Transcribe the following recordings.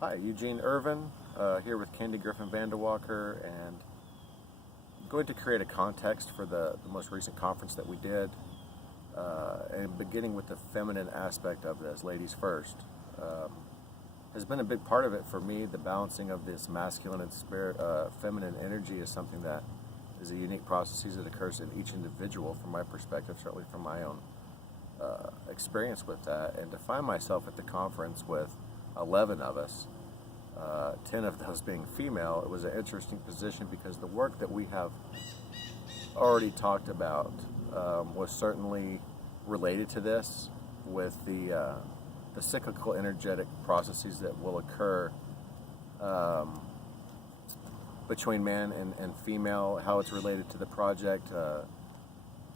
Hi, Eugene Irvin, here with Candy Griffin Vanderwalker, and I'm going to create a context for the most recent conference that we did, and beginning with the feminine aspect of this, ladies first, has been a big part of it for me. The balancing of this masculine and feminine energy is something that is a unique process that occurs in each individual from my perspective, certainly from my own experience with that, and to find myself at the conference with 11 of us, 10 of those being female, it was an interesting position because the work that we have already talked about was certainly related to this, with the cyclical energetic processes that will occur between man and female, how it's related to the project,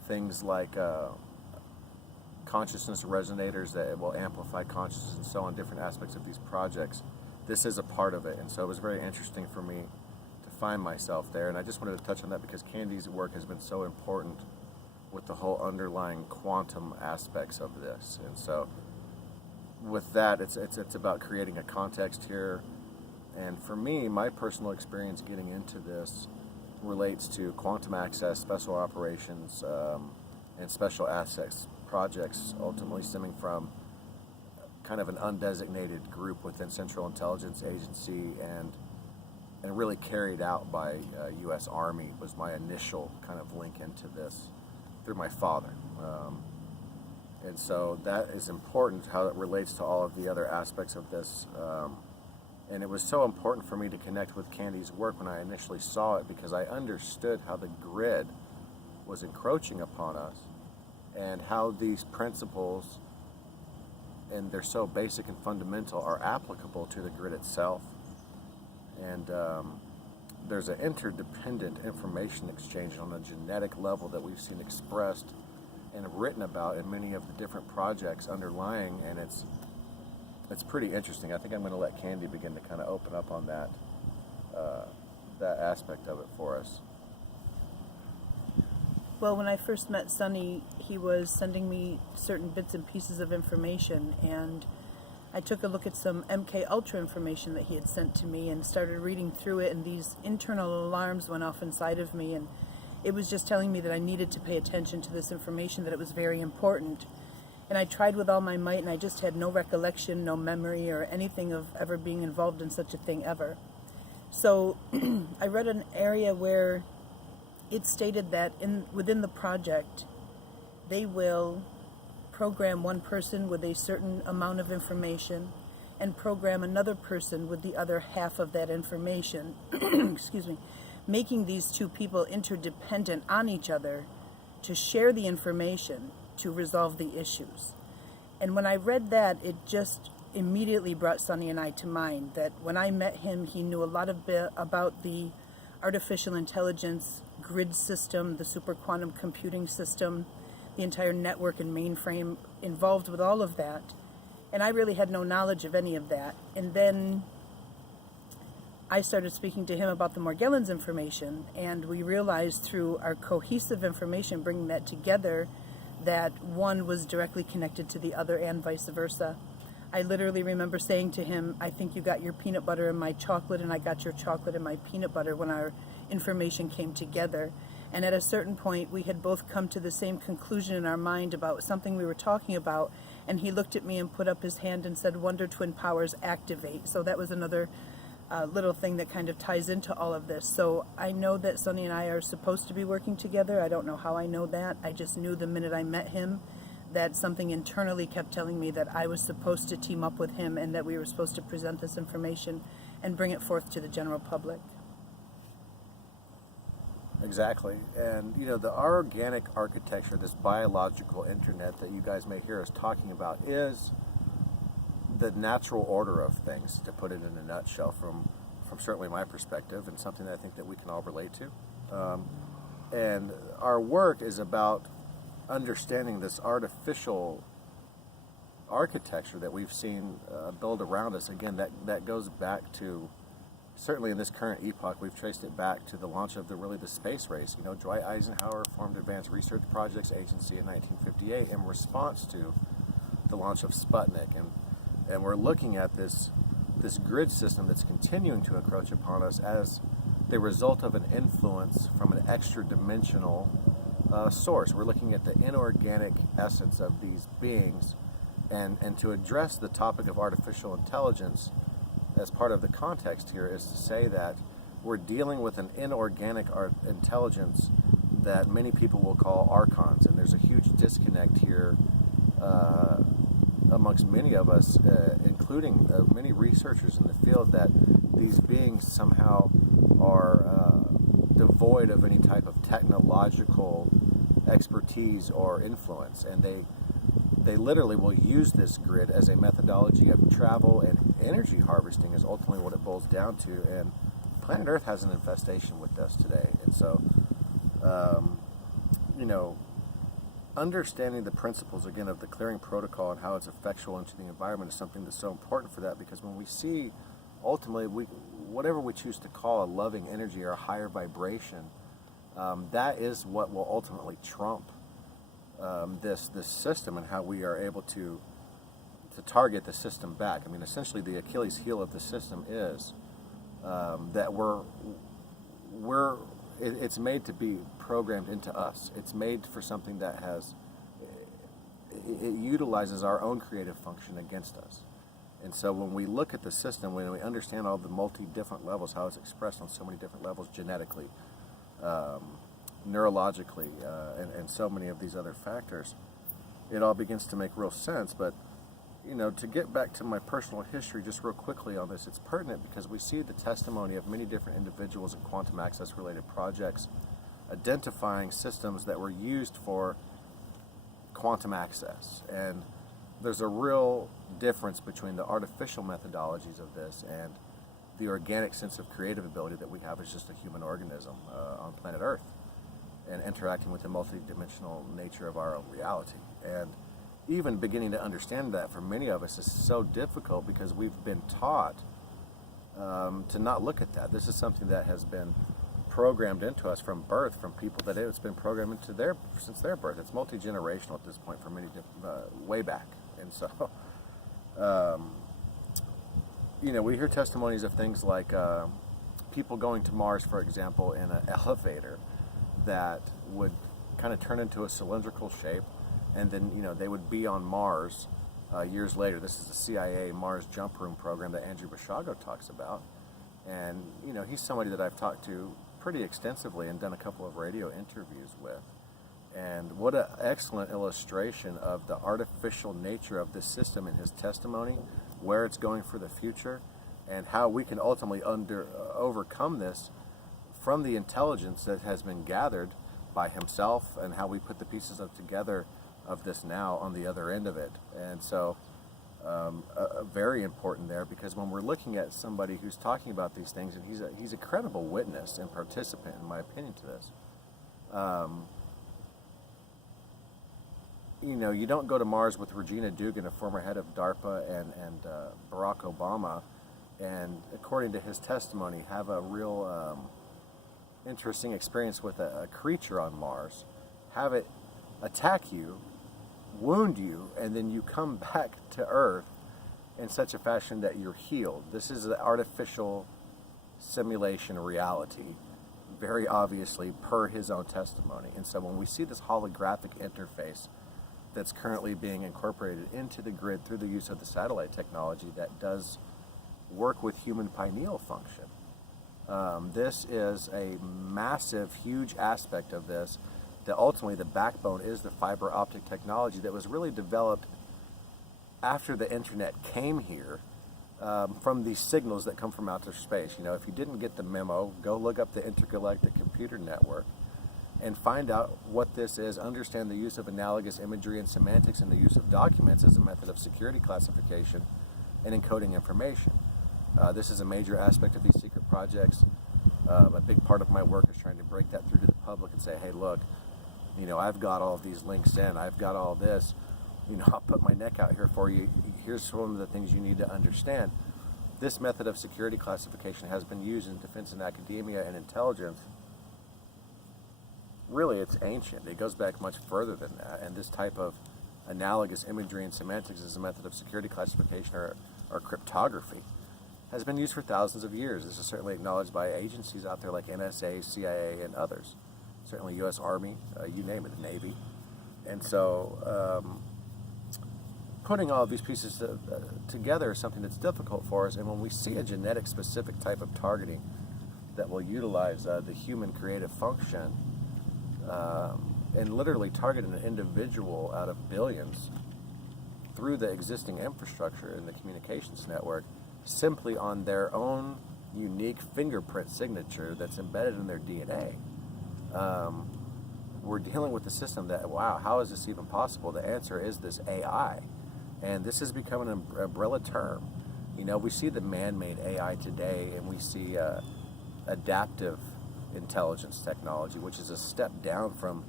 things like consciousness resonators that will amplify consciousness and so on, different aspects of these projects. This is a part of it, and so it was very interesting for me to find myself there, and I just wanted to touch on that because Candy's work has been so important with the whole underlying quantum aspects of this. And so with that, it's about creating a context here, and for me, my personal experience getting into this relates to quantum access, special operations, and special assets projects, ultimately stemming from kind of an undesignated group within Central Intelligence Agency, and really carried out by U.S. Army was my initial kind of link into this through my father. And so that is important, how it relates to all of the other aspects of this. And it was so important for me to connect with Candy's work when I initially saw it, because I understood how the grid was encroaching upon us, and how these principles, and they're so basic and fundamental, are applicable to the grid itself. And there's an interdependent information exchange on a genetic level that we've seen expressed and written about in many of the different projects underlying, and it's pretty interesting. I think I'm going to let Candy begin to kind of open up on that aspect of it for us. Well, when I first met Sonny, he was sending me certain bits and pieces of information, and I took a look at some MKULTRA information that he had sent to me and started reading through it, and these internal alarms went off inside of me, and it was just telling me that I needed to pay attention to this information, that it was very important. And I tried with all my might, and I just had no recollection, no memory, or anything of ever being involved in such a thing ever. So I read an area where it stated that within the project, they will program one person with a certain amount of information and program another person with the other half of that information, excuse me, making these two people interdependent on each other to share the information to resolve the issues. And when I read that, it just immediately brought Sonny and I to mind, that when I met him, he knew a lot about the artificial intelligence grid system, the super quantum computing system, the entire network and mainframe involved with all of that. And I really had no knowledge of any of that. And then I started speaking to him about the Morgellons information, and we realized through our cohesive information, bringing that together, that one was directly connected to the other and vice versa. I literally remember saying to him, I think you got your peanut butter in my chocolate, and I got your chocolate in my peanut butter, when our information came together. And at a certain point, we had both come to the same conclusion in our mind about something we were talking about, and he looked at me and put up his hand and said, Wonder Twin Powers activate. So that was another little thing that kind of ties into all of this. So I know that Sonny and I are supposed to be working together. I don't know how I know that. I just knew the minute I met him that something internally kept telling me that I was supposed to team up with him, and that we were supposed to present this information and bring it forth to the general public. Exactly. And you know, the organic architecture, this biological internet that you guys may hear us talking about, is the natural order of things, to put it in a nutshell, from certainly my perspective, and something that I think that we can all relate to. And our work is about understanding this artificial architecture that we've seen build around us. Again, that goes back to, certainly in this current epoch, we've traced it back to the launch of the space race. You know, Dwight Eisenhower formed Advanced Research Projects Agency in 1958 in response to the launch of Sputnik, and we're looking at this this grid system that's continuing to encroach upon us as the result of an influence from an extra dimensional source. We're looking at the inorganic essence of these beings, and to address the topic of artificial intelligence as part of the context here is to say that we're dealing with an inorganic intelligence that many people will call archons, and there's a huge disconnect here amongst many of us, including many researchers in the field, that these beings somehow are devoid of any type of technological expertise or influence, and they literally will use this grid as a methodology of travel, and energy harvesting is ultimately what it boils down to. And planet Earth has an infestation with this today, and so understanding the principles again of the clearing protocol and how it's effectual into the environment is something that's so important for that, because when we see ultimately whatever we choose to call a loving energy or a higher vibration, that is what will ultimately trump this system, and how we are able to target the system back. I mean, essentially the Achilles heel of the system is that it's made to be programmed into us. It's made for something that it utilizes our own creative function against us. And so when we look at the system, when we understand all the different levels, how it's expressed on so many different levels, genetically, neurologically, and so many of these other factors, it all begins to make real sense. But to get back to my personal history just real quickly on this, it's pertinent because we see the testimony of many different individuals in quantum access related projects identifying systems that were used for quantum access. And there's a real difference between the artificial methodologies of this and the organic sense of creative ability that we have as just a human organism on planet Earth, and interacting with the multidimensional nature of our own reality. And even beginning to understand that for many of us is so difficult because we've been taught to not look at that. This is something that has been programmed into us from birth, from people that it's been programmed into since their birth. It's multi-generational at this point for many way back. And so, we hear testimonies of things like people going to Mars, for example, in an elevator that would kind of turn into a cylindrical shape, and then they would be on Mars years later. This is the CIA Mars jump room program that Andrew Bashago talks about, and he's somebody that I've talked to pretty extensively and done a couple of radio interviews with. And what an excellent illustration of the artificial nature of this system in his testimony, where it's going for the future, and how we can ultimately overcome this from the intelligence that has been gathered by himself, and how we put the pieces together of this now on the other end of it. And so very important there, because when we're looking at somebody who's talking about these things, and he's a credible witness and participant, in my opinion, to this, you don't go to Mars with Regina Dugan, a former head of DARPA, and Barack Obama, and according to his testimony, have a real interesting experience with a creature on Mars, have it attack you, wound you, and then you come back to Earth in such a fashion that you're healed. This is the artificial simulation reality, very obviously per his own testimony. And so when we see this holographic interface that's currently being incorporated into the grid through the use of the satellite technology that does work with human pineal function, this is a massive, huge aspect of this, that ultimately the backbone is the fiber optic technology that was really developed after the internet came here, from these signals that come from outer space. If you didn't get the memo, go look up the Intergalactic Computer Network and find out what this is, understand the use of analogous imagery and semantics and the use of documents as a method of security classification and encoding information. This is a major aspect of these secret projects. A big part of my work is trying to break that through to the public and say, hey, look, I've got all of these links in, I've got all this, I'll put my neck out here for you. Here's some of the things you need to understand. This method of security classification has been used in defense and academia and intelligence. Really, it's ancient. It goes back much further than that. And this type of analogous imagery and semantics is a method of security classification or cryptography. has been used for thousands of years. This is certainly acknowledged by agencies out there like NSA, CIA, and others. Certainly U.S. Army, you name it, the Navy. And so putting all of these pieces together is something that's difficult for us. And when we see a genetic specific type of targeting that will utilize the human creative function and literally target an individual out of billions through the existing infrastructure in the communications network, simply on their own unique fingerprint signature that's embedded in their DNA. We're dealing with a system that, wow, how is this even possible? The answer is this AI. And this has become an umbrella term. You know, we see the man-made AI today, and we see adaptive intelligence technology, which is a step down from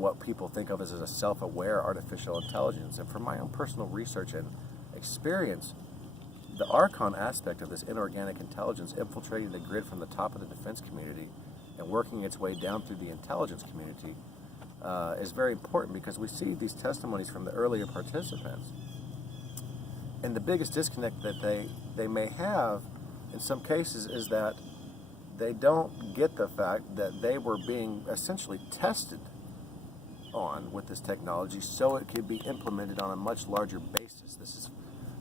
what people think of as a self-aware artificial intelligence. And from my own personal research and experience, the Archon aspect of this inorganic intelligence infiltrating the grid from the top of the defense community and working its way down through the intelligence community is very important, because we see these testimonies from the earlier participants. And the biggest disconnect that they may have in some cases is that they don't get the fact that they were being essentially tested on with this technology so it could be implemented on a much larger basis.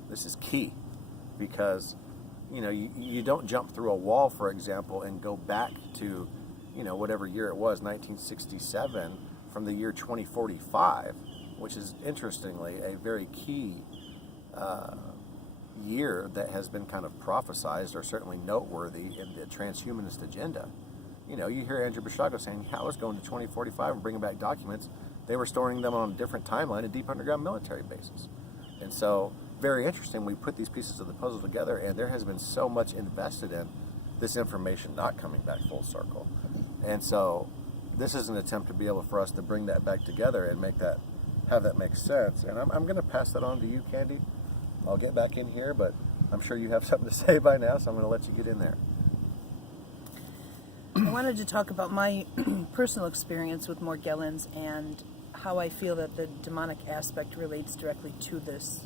This is key, because you don't jump through a wall, for example, and go back to whatever year it was, 1967, from the year 2045, which is interestingly a very key year that has been kind of prophesized, or certainly noteworthy, in the transhumanist agenda. You hear Andrew Basiago saying, how is going to 2045 and bringing back documents? They were storing them on a different timeline, a deep underground military bases. And so, very interesting, we put these pieces of the puzzle together, and there has been so much invested in this information not coming back full circle. And so, this is an attempt to be able for us to bring that back together and have that make sense. And I'm going to pass that on to you, Kandy. I'll get back in here, but I'm sure you have something to say by now, so I'm going to let you get in there. I wanted to talk about my personal experience with Morgellons and how I feel that the demonic aspect relates directly to this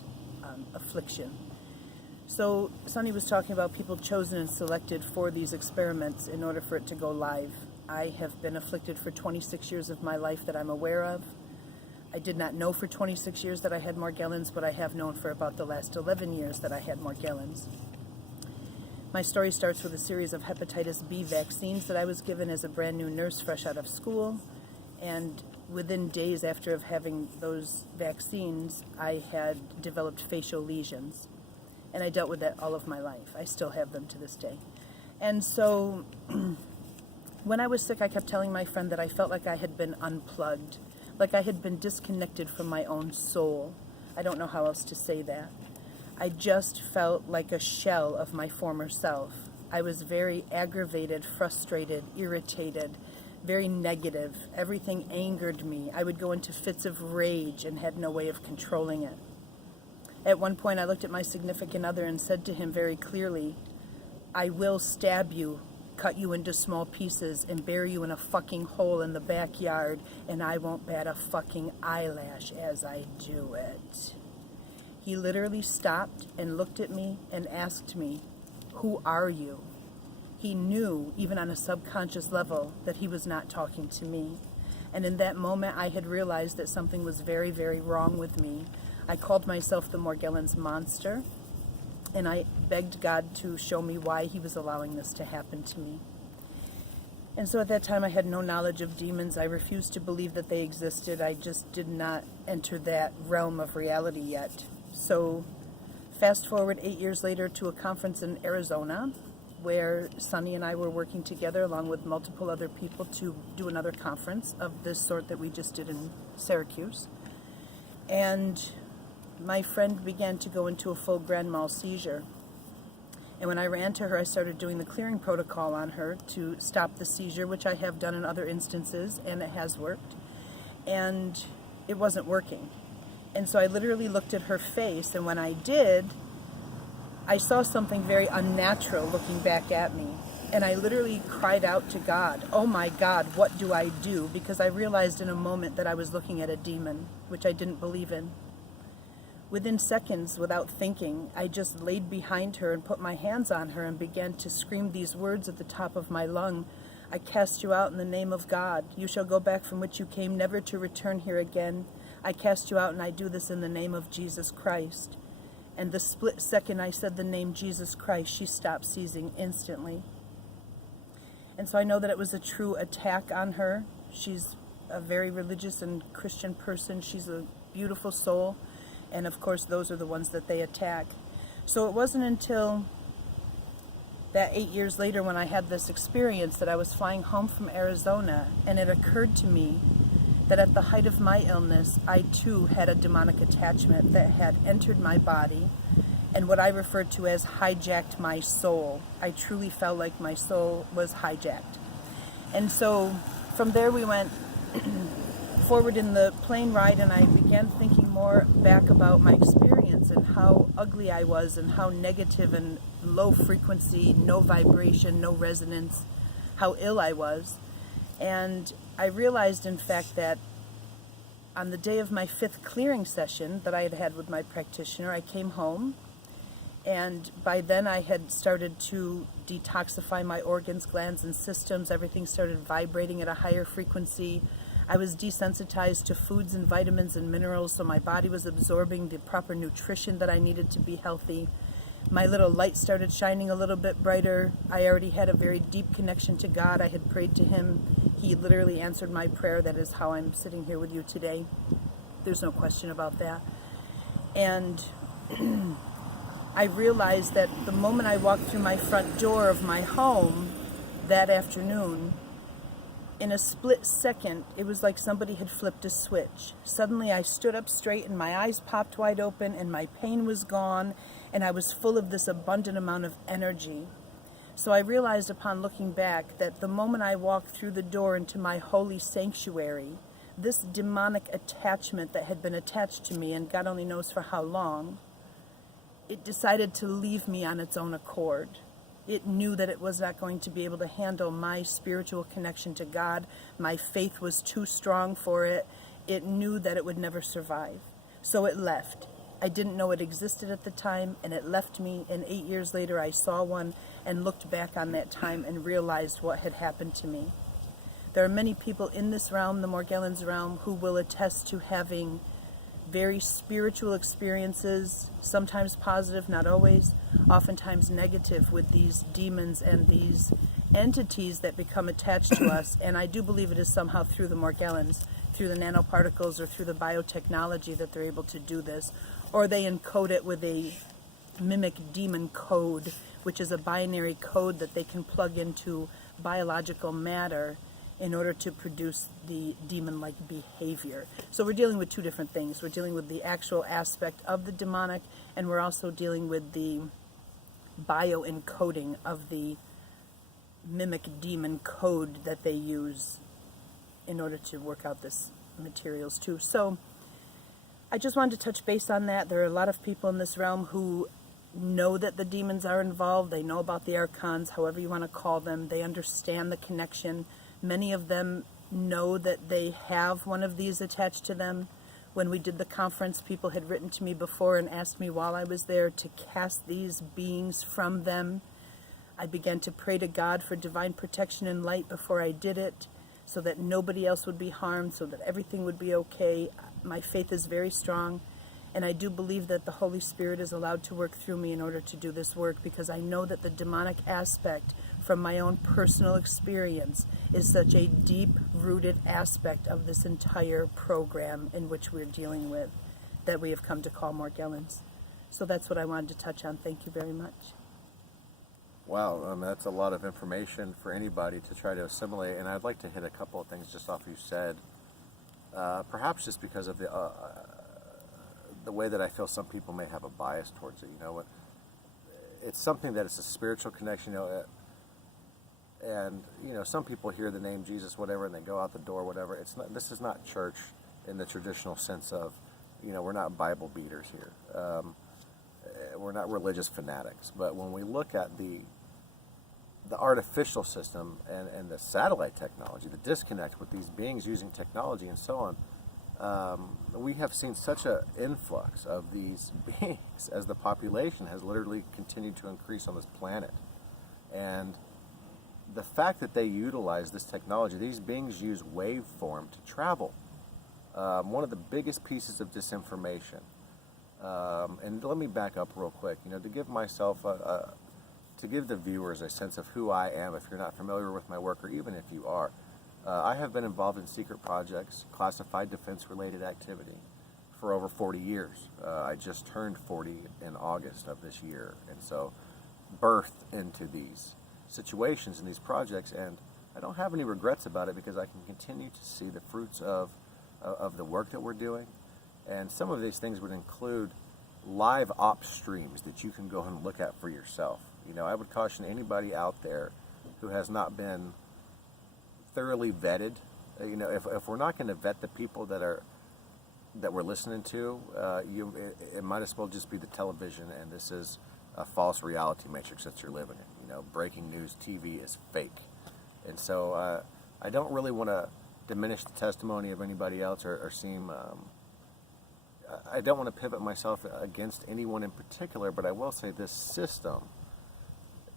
affliction. So Sonny was talking about people chosen and selected for these experiments in order for it to go live. I have been afflicted for 26 years of my life that I'm aware of. I did not know for 26 years that I had Morgellons, but I have known for about the last 11 years that I had Morgellons. My story starts with a series of hepatitis B vaccines that I was given as a brand new nurse fresh out of school. And within days after having those vaccines, I had developed facial lesions. And I dealt with that all of my life. I still have them to this day. And so when I was sick, I kept telling my friend that I felt like I had been unplugged, like I had been disconnected from my own soul. I don't know how else to say that. I just felt like a shell of my former self. I was very aggravated, frustrated, irritated, very negative. Everything angered me. I would go into fits of rage and had no way of controlling it. At one point, I looked at my significant other and said to him very clearly, I will stab you, cut you into small pieces, and bury you in a fucking hole in the backyard, and I won't bat a fucking eyelash as I do it. He literally stopped and looked at me and asked me, who are you? He knew, even on a subconscious level, that he was not talking to me. And in that moment, I had realized that something was very, very wrong with me. I called myself the Morgellons monster, and I begged God to show me why he was allowing this to happen to me. And so at that time, I had no knowledge of demons. I refused to believe that they existed. I just did not enter that realm of reality yet. So fast forward 8 years later to a conference in Arizona, where Sonny and I were working together along with multiple other people to do another conference of this sort that we just did in Syracuse. And my friend began to go into a full grand mal seizure. And when I ran to her, I started doing the clearing protocol on her to stop the seizure, which I have done in other instances, and it has worked. And it wasn't working. And so I literally looked at her face, and when I did, I saw something very unnatural looking back at me. And I literally cried out to God, oh my God, what do I do? Because I realized in a moment that I was looking at a demon, which I didn't believe in. Within seconds, without thinking, I just laid behind her and put my hands on her and began to scream these words at the top of my lung. I cast you out in the name of God. You shall go back from which you came, never to return here again. I cast you out, and I do this in the name of Jesus Christ. And the split second I said the name Jesus Christ, she stopped seizing instantly. And so I know that it was a true attack on her. She's a very religious and Christian person. She's a beautiful soul. And of course, those are the ones that they attack. So it wasn't until that 8 years later when I had this experience that I was flying home from Arizona, and it occurred to me that at the height of my illness, I too had a demonic attachment that had entered my body and what I refer to as hijacked my soul. I truly felt like my soul was hijacked. And so from there we went forward in the plane ride, and I began thinking more back about my experience and how ugly I was and how negative and low frequency, no vibration, no resonance, how ill I was. And I realized, in fact, that on the day of my 5th clearing session that I had had with my practitioner, I came home, and by then I had started to detoxify my organs, glands, and systems. Everything started vibrating at a higher frequency. I was desensitized to foods and vitamins and minerals, so my body was absorbing the proper nutrition that I needed to be healthy. My little light started shining a little bit brighter. I already had a very deep connection to God. I had prayed to Him. He literally answered my prayer. That is how I'm sitting here with you today. There's no question about that. And I realized that the moment I walked through my front door of my home that afternoon, in a split second, it was like somebody had flipped a switch. Suddenly I stood up straight and my eyes popped wide open and my pain was gone and I was full of this abundant amount of energy. So I realized upon looking back that the moment I walked through the door into my holy sanctuary, this demonic attachment that had been attached to me, and God only knows for how long, it decided to leave me on its own accord. It knew that it was not going to be able to handle my spiritual connection to God. My faith was too strong for it. It knew that it would never survive. So it left. I didn't know it existed at the time, and it left me, and 8 years later I saw one and looked back on that time and realized what had happened to me. There are many people in this realm, the Morgellons realm, who will attest to having very spiritual experiences, sometimes positive, not always, oftentimes negative, with these demons and these entities that become attached to us. And I do believe it is somehow through the Morgellons, through the nanoparticles or through the biotechnology that they're able to do this. Or they encode it with a mimic demon code, which is a binary code that they can plug into biological matter in order to produce the demon-like behavior. So we're dealing with two different things. We're dealing with the actual aspect of the demonic, and we're also dealing with the bio-encoding of the mimic demon code that they use in order to work out this materials too. So I just wanted to touch base on that. There are a lot of people in this realm who know that the demons are involved. They know about the Archons, however you want to call them. They understand the connection. Many of them know that they have one of these attached to them. When we did the conference, people had written to me before and asked me while I was there to cast these beings from them. I began to pray to God for divine protection and light before I did it, so that nobody else would be harmed, so that everything would be okay. My faith is very strong, and I do believe that the Holy Spirit is allowed to work through me in order to do this work, because I know that the demonic aspect from my own personal experience is such a deep-rooted aspect of this entire program in which we're dealing with, that we have come to call Morgellons. So that's what I wanted to touch on. Thank you very much. Wow, that's a lot of information for anybody to try to assimilate, and I'd like to hit a couple of things just off you said. Perhaps just because of the way that I feel some people may have a bias towards it. You know, it's something that it's a spiritual connection. You know, and you know, some people hear the name Jesus, whatever, and they go out the door, whatever. It's not. This is not church in the traditional sense of, you know, we're not Bible beaters here. We're not religious fanatics. But when we look at the artificial system and the satellite technology, the disconnect with these beings using technology and so on, we have seen such an influx of these beings as the population has literally continued to increase on this planet. And the fact that they utilize this technology, these beings use waveform to travel. One of the biggest pieces of disinformation, and let me back up real quick, to give myself to give the viewers a sense of who I am if you're not familiar with my work, or even if you are. I have been involved in secret projects, classified defense-related activity for over 40 years. I just turned 40 in August of this year, and so birthed into these situations and these projects, and I don't have any regrets about it because I can continue to see the fruits of the work that we're doing. And some of these things would include live op streams that you can go and look at for yourself. I would caution anybody out there who has not been thoroughly vetted. If we're not going to vet the people that we're listening to, it might as well just be the television, and this is a false reality matrix that you're living in. Breaking news TV is fake, and so I don't really want to diminish the testimony of anybody else or seem. I don't want to pivot myself against anyone in particular, but I will say this system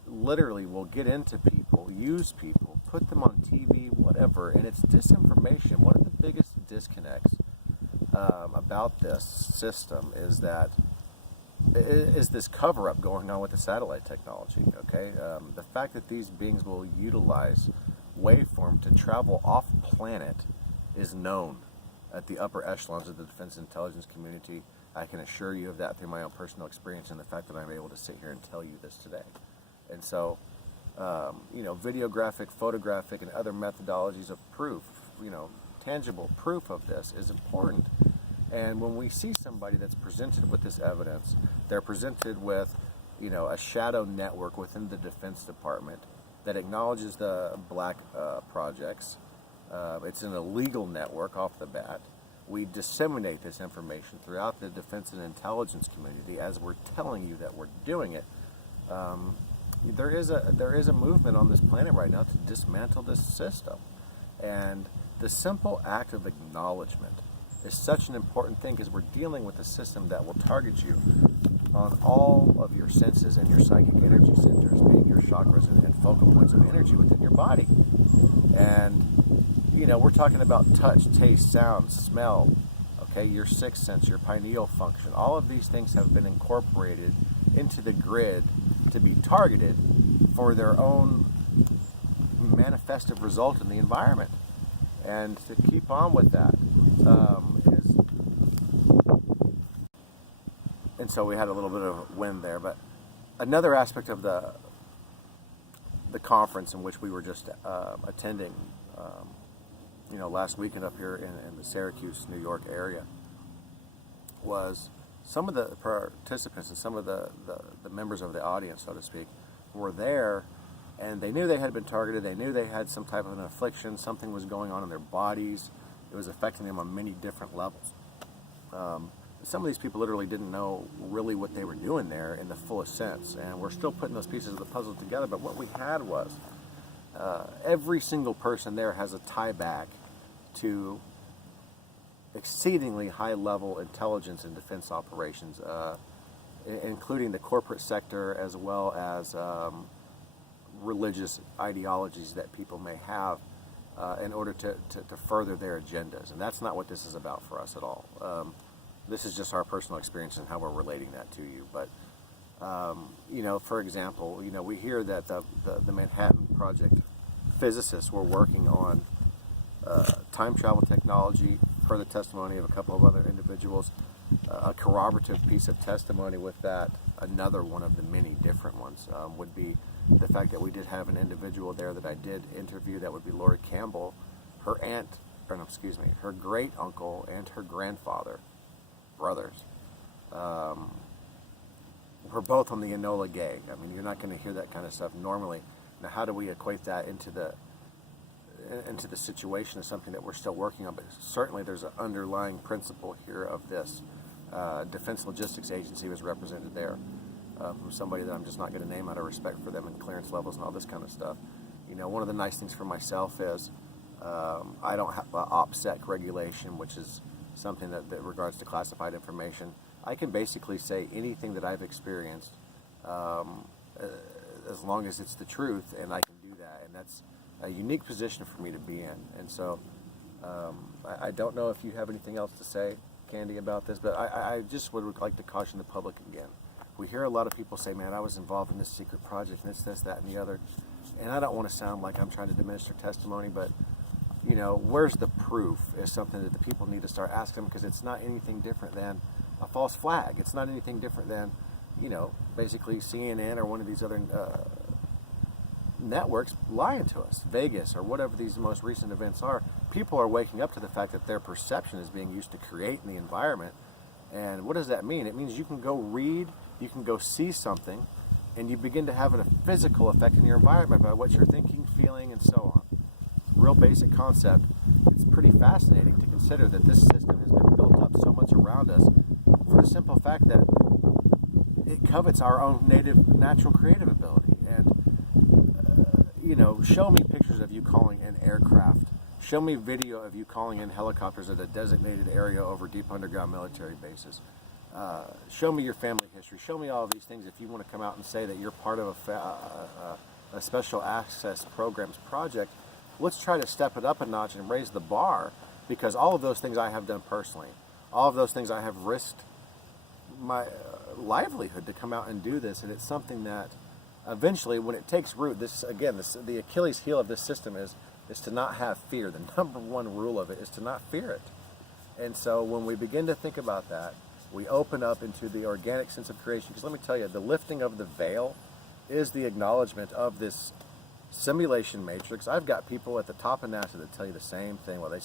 literally will get into people, use people, put them on TV, whatever, and it's disinformation. One of the biggest disconnects about this system is that is this cover-up going on with the satellite technology, okay? The fact that these beings will utilize waveform to travel off-planet is known at the upper echelons of the defense and intelligence community. I can assure you of that through my own personal experience and the fact that I'm able to sit here and tell you this today. And so, videographic, photographic, and other methodologies of proof, tangible proof of this is important. And when we see somebody that's presented with this evidence, they're presented with, a shadow network within the Defense Department that acknowledges the black projects. It's an illegal network off the bat. We disseminate this information throughout the defense and intelligence community as we're telling you that we're doing it. There is a movement on this planet right now to dismantle this system. And the simple act of acknowledgement is such an important thing because we're dealing with a system that will target you on all of your senses and your psychic energy centers, being your chakras and focal points of energy within your body. And, we're talking about touch, taste, sound, smell, okay, your sixth sense, your pineal function. All of these things have been incorporated into the grid to be targeted for their own manifestive result in the environment. And to keep on with that, and so we had a little bit of wind there. But another aspect of the conference in which we were just attending, last weekend up here in the Syracuse, New York area, was some of the participants and some of the members of the audience, so to speak, were there, and they knew they had been targeted. They knew they had some type of an affliction. Something was going on in their bodies. It was affecting them on many different levels. Some of these people literally didn't know really what they were doing there in the fullest sense, and we're still putting those pieces of the puzzle together. But what we had was every single person there has a tie back to exceedingly high-level intelligence and defense operations, including the corporate sector as well as religious ideologies that people may have in order to further their agendas. And that's not what this is about for us at all. This is just our personal experience and how we're relating that to you. But, for example, we hear that the Manhattan Project physicists were working on time travel technology, per the testimony of a couple of other individuals. A corroborative piece of testimony with that, another one of the many different ones, would be the fact that we did have an individual there that I did interview. That would be Lori Campbell. Her her great uncle and her grandfather, brothers, were both on the Enola Gay. I mean, you're not going to hear that kind of stuff normally. Now, how do we equate that into the situation is something that we're still working on, but certainly there's an underlying principle here of this. Defense Logistics Agency was represented there from somebody that I'm just not going to name out of respect for them and clearance levels and all this kind of stuff. One of the nice things for myself is I don't have OPSEC regulation, which is something that regards to classified information, I can basically say anything that I've experienced, as long as it's the truth, and I can do that. And that's a unique position for me to be in. And so I don't know if you have anything else to say, Kandy, about this, but I just would like to caution the public again. We hear a lot of people say, man, I was involved in this secret project, and it's this, that, and the other. And I don't want to sound like I'm trying to diminish their testimony, but, you know, where's the proof is something that the people need to start asking, because it's not anything different than a false flag. It's not anything different than, you know, basically CNN or one of these other networks lying to us, Vegas or whatever these most recent events are. People are waking up to the fact that their perception is being used to create in the environment. And what does that mean? It means you can go read, you can go see something, and you begin to have a physical effect in your environment by what you're thinking, feeling, and so on. Real basic concept. It's pretty fascinating to consider that this system has been built up so much around us for the simple fact that it covets our own natural creative ability. And, you know, show me pictures of you calling in aircraft. Show me video of you calling in helicopters at a designated area over deep underground military bases. Show me your family history. Show me all of these things if you want to come out and say that you're part of a special access programs project. Let's try to step it up a notch and raise the bar, because all of those things I have done personally. All of those things I have risked my livelihood to come out and do this, and it's something that eventually, when it takes root, the Achilles heel of this system is to not have fear. The number one rule of it is to not fear it. And so when we begin to think about that, we open up into the organic sense of creation. Because let me tell you, the lifting of the veil is the acknowledgement of this simulation matrix. I've got people at the top of NASA that tell you the same thing while they sit